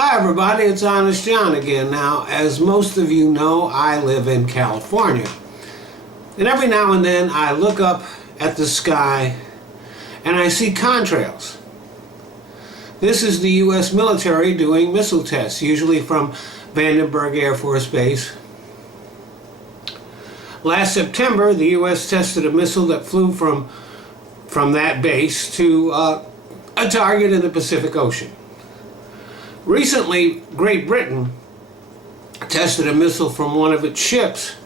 Hi everybody, it's Honest John again. Now, as most of you know, I live in California. And every now and then I look up at the sky and I see contrails. This is the U.S. military doing missile tests, usually from Vandenberg Air Force Base. Last September, the U.S. tested a missile that flew from that base to a target in the Pacific Ocean. Recently, Great Britain tested a missile from one of its ships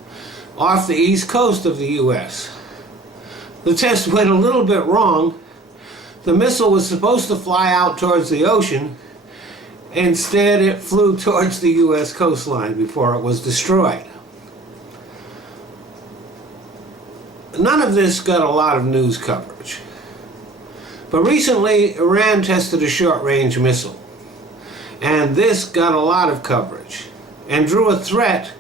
off the east coast of the U.S. The test went a little bit wrong. The missile was supposed to fly out towards the ocean. Instead, it flew towards the U.S. coastline before it was destroyed. None of this got a lot of news coverage. But recently, Iran tested a short-range missile. And this got a lot of coverage and drew a threat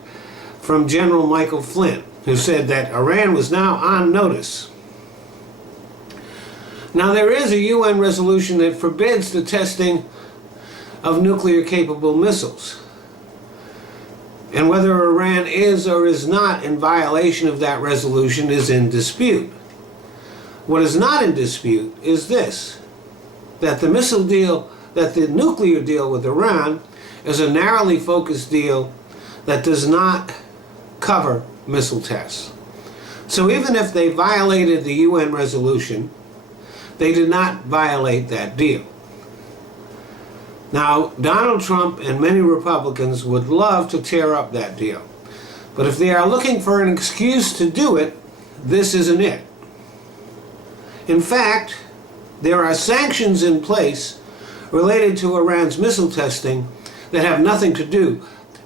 from General Michael Flynn, who said that Iran was now on notice. Now, there is a UN resolution that forbids the testing of nuclear-capable missiles. And whether Iran is or is not in violation of that resolution is in dispute. What is not in dispute is this, that the nuclear deal with Iran is a narrowly focused deal that does not cover missile tests. So even if they violated the UN resolution, they did not violate that deal. Now, Donald Trump and many Republicans would love to tear up that deal. But if they are looking for an excuse to do it, this isn't it. In fact, there are sanctions in place related to Iran's missile testing that have nothing to do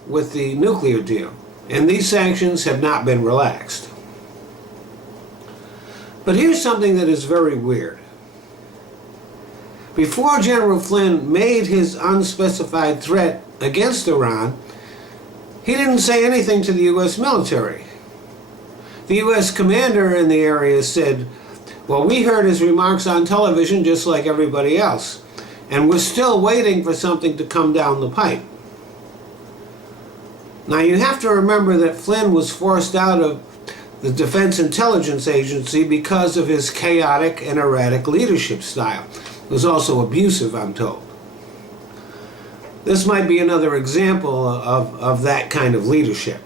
with the nuclear deal. And these sanctions have not been relaxed. But here's something that is very weird. Before General Flynn made his unspecified threat against Iran, he didn't say anything to the U.S. military. The U.S. commander in the area said, well, we heard his remarks on television just like everybody else, and we're still waiting for something to come down the pipe. Now, you have to remember that Flynn was forced out of the Defense Intelligence Agency because of his chaotic and erratic leadership style. It was also abusive, I'm told. This might be another example of that kind of leadership.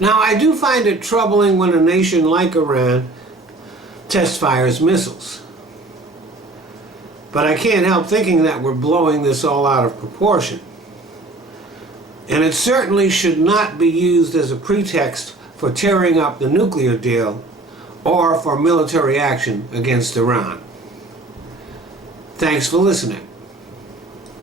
Now, I do find it troubling when a nation like Iran test fires missiles. But I can't help thinking that we're blowing this all out of proportion. And it certainly should not be used as a pretext for tearing up the nuclear deal or for military action against Iran. Thanks for listening.